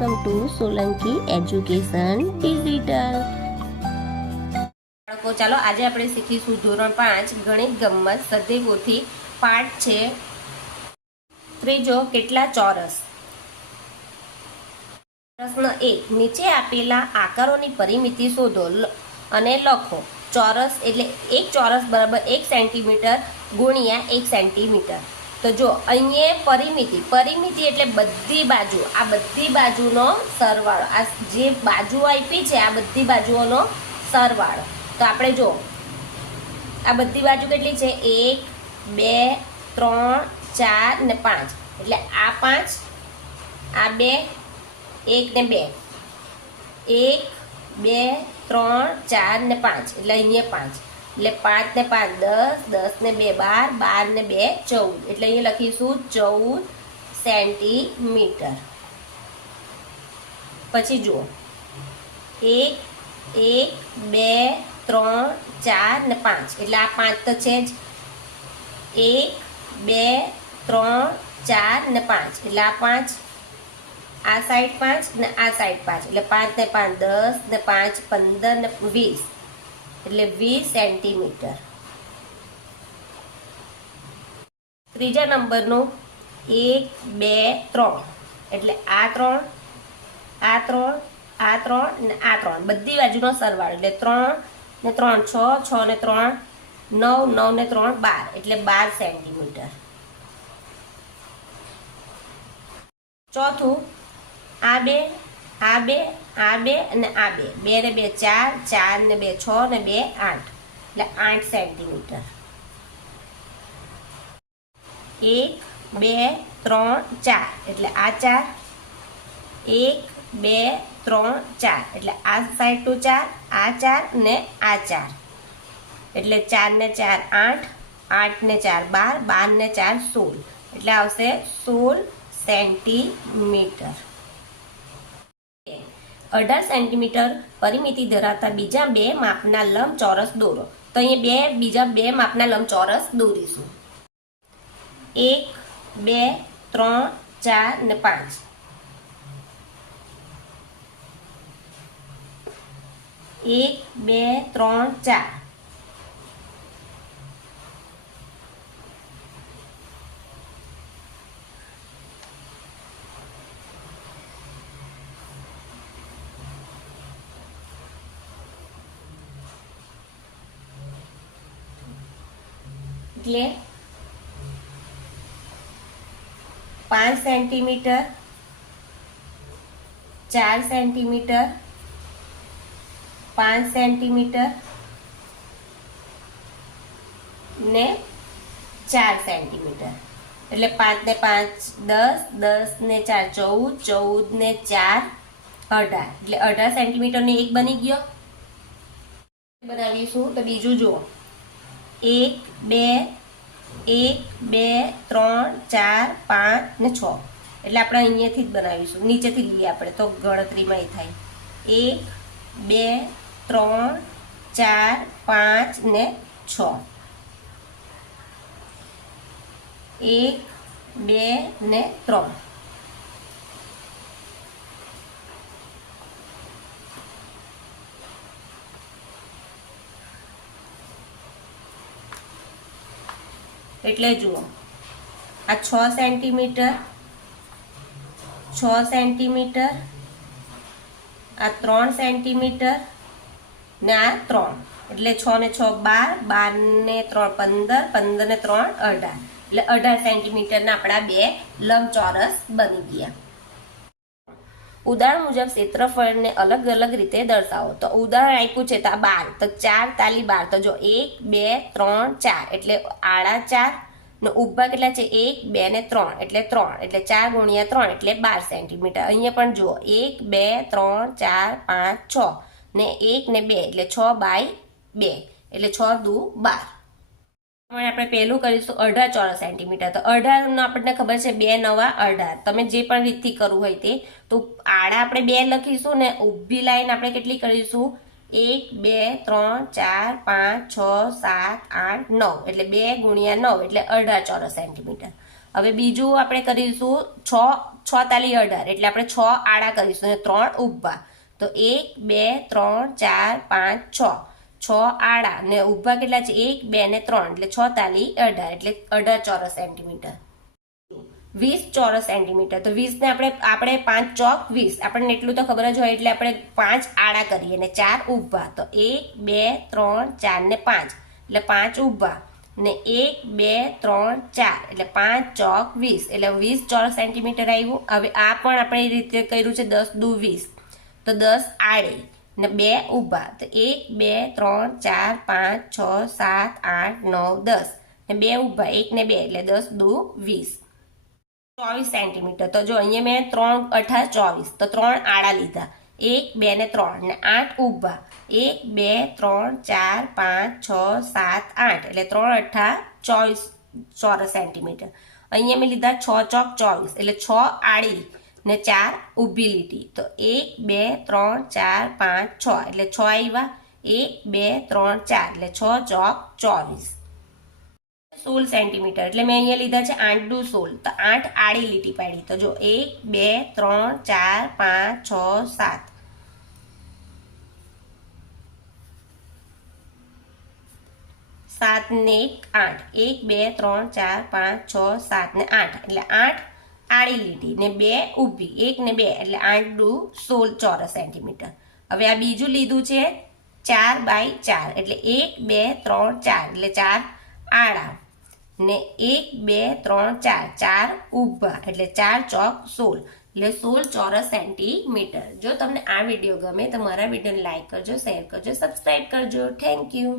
Welcome to Solanki education digital. બાળકો ચાલો આજે આપણે શીખીશું ધોરણ 5 ગણિત ગમ્મત સદેવોથી પાઠ છે ત્રીજો કેટલા ચોરસ. પ્રશ્ન 1 નીચે આપેલા આકારોની પરિમિતિ શોધો અને લખો. ચોરસ એટલે એક ચોરસ બરાબર 1 સેન્ટીમીટર ગુણ્યા 1 સેન્ટીમીટર. તો જો અહીંયા પરિમિતિ એટલે બધી બાજુ, આ બધી બાજુનો સરવાળો, આ જે બાજુ આપી છે આ બધી બાજુઓનો સરવાળો. તો આપણે જો આ બધી બાજુ કેટલી છે 1 2 3 4 ને 5, એટલે આ 5 આ 2 1 ને 2 1 2 3 4 ને 5, એટલે અહીંયા 5 એટલે 5 ને 5 10 10 ને 2 12 12 ને 2 14, એટલે અહીંયા લખીશું 14 સેન્ટીમીટર. પછી જુઓ 1 1 2 3 4 ને 5, એટલે આ 5 તો છે જ. 1 2 3 4 ને 5, એટલે આ 5 આ સાઈડ 5 ને આ સાઈડ 5, એટલે 5 ને 5 10 ને 5 15 ને 20, એટલે 20 સેન્ટીમીટર. ત્રીજા નંબરનું 1 2 3, એટલે આ 3 આ 3 આ 3 ને આ 3 બધી બાજુનો સરવાળો, એટલે 3 ને 3 6 6 ને 3 9 9 ને 3 12, એટલે 12 સેન્ટીમીટર. ચોથું આ 2 આ 2 આ 2 અને આ 2 2 ને 2 4 4 ને 2 6 ને 2 8, એટલે 8 સેન્ટીમીટર. 1 2 3 4, એટલે આ 4 1 2 3 4, એટલે આ સાઈડ ટુ 4 આ 4 ને આ 4, એટલે 4 ને 4 8 8 ને 4 12 12 ને 4 16, એટલે આવશે 16 સેન્ટીમીટર. 18 સેન્ટીમીટર પરિમિતિ ધરાવતા બીજા બે માપના લંબચોરસ દોરો. તો અહીંયા બીજા બે માપના લંબચોરસ દોરીશું. 1 2 3 4 ને 5. 1 2 3 4. એટલે 5 સેન્ટીમીટર 4 સેન્ટીમીટર 5 સેન્ટીમીટર ને 4 સેન્ટીમીટર, એટલે 5 ને 5 10 10 ને 4 14 14 ને 4 18, એટલે 18 સેન્ટીમીટર ને એક બની ગયો. બનાવીશું તો બીજું જુઓ 1 2 1 2 3 4 5 ને 6, એટલે આપણે અહીંયાથી જ બનાવીશું, નીચેથી લઈએ આપણે તો ગણતરીમાં એ થાય. 1 2 3 4 5 ને 6, 1 2 ને 3. એટલે જુઓ આ 6 સેન્ટીમીટર 6 સેન્ટીમીટર, આ 3 સેન્ટીમીટર ને આ 3, એટલે 6 ને 6 12 12 ને 3 15 15 ને 3 18, એટલે 18 સેન્ટીમીટરના આપણા બે લંબચોરસ બની ગયા. ઉદાહરણ મુજબ ક્ષેત્રફળને અલગ અલગ રીતે દર્શાવો. તો ઉદાહરણ આપ્યું છે તો આ 12, તો 4 તાલી 12, તો જો 1 2 3 4, એટલે આડા 4 ને ઊભા કેટલા છે 1 2 ને 3, એટલે 3, એટલે 4 ગુણ્યા 3, એટલે 12 સેન્ટીમીટર. અહીંયા પણ જુઓ 1 2 3 4 5 6 ને 1 ને 2, એટલે 6 બાય 2, એટલે 6 દુ 12. આપણે પહેલું કરીશું 18 ચોરસ સેન્ટીમીટર. તો 18 નો આપણને ખબર છે 2 નવા 18. તમે જે પણ રીતથી કરવું હોય તે, તો આડા આપણે 2 લખીશું ને ઊભી લાઈન આપણે કેટલી કરીશું 1 2 3 4 5 6 7 8 9, એટલે 2 ગુણ્યા 9, એટલે 18 ચોરસ સેન્ટીમીટર. હવે બીજું આપણે કરીશું 6 તાલી 18 એટલે આપણે 6 આડા કરીશું અને 3 ઊભા. તો 1 2 3 4 5 6 6 આડા ને ઊભા કેટલા છે 1 2 ને 3 એટલે 6 તાલી 18 એટલે 18 ચોરસ સેન્ટીમીટર. 20 ચોરસ સેન્ટીમીટર. તો 20 ને આપણે 5 ચોક 20 આપણને એટલું તો ખબર જ હોય એટલે આપણે 5 આડા કરીએ ને 4 ઊભા. તો 1 2 3 4 ને 5 એટલે 5 ઊભા ને 1 2 3 4 એટલે 5 ચોક 20 એટલે 20 ચોરસ સેન્ટીમીટર આવ્યું. હવે આ પણ આપણે એ રીતે કર્યું છે 10 દુ 20 તો 10 આડી ને 2 ઊભા. તો 1 2 3 4 5 6 7 8 9 10 ને 2 ઊભા 1 ને 2 એટલે 10 દુ 20 24 સેન્ટીમીટર. તો જો અહીંયા મેં 3 8 24 તો 3 આડા લીધા 1 2 ને 3 ને 8 ઊભા 1 2 3 4 5 6 7 8 એટલે 3 8 24 ચોરસ સેન્ટીમીટર. અહીંયા મેં લીધા 6 ચોક 24 એટલે 6 આડી ને 4 ઊભી લીટી. તો 1 2 3 4 5 6 એટલે 6 આવ્યા 1 2 3 4 એટલે 6 ચોક 24 16 સેન્ટીમીટર. એટલે મેં અહીંયા લીધા છે 8 દુ 16 તો 8 આડી લીટી પાડી. તો જો 1 2 3 4 5 6 7 7 ને 1 8 1 2 3 4 5 6 7 ને 8 એટલે 8 આડી લીટી ને 2 ઊભી 1 ને 2 એટલે 8 દુ 16 ચોરસ સેન્ટીમીટર. હવે આ બીજું લીધું છે 4 બાય 4 એટલે 1 2 3 4 એટલે 4 આડા ને 1 2 3 4 4 ઊભા એટલે 4 ચોક 16 એટલે 16 ચોરસ સેન્ટીમીટર. જો તમને આ વિડીયો ગમે તો મારા વિડીયોને લાઈક કરજો, શેર કરજો, સબસ્ક્રાઈબ કરજો. Thank you.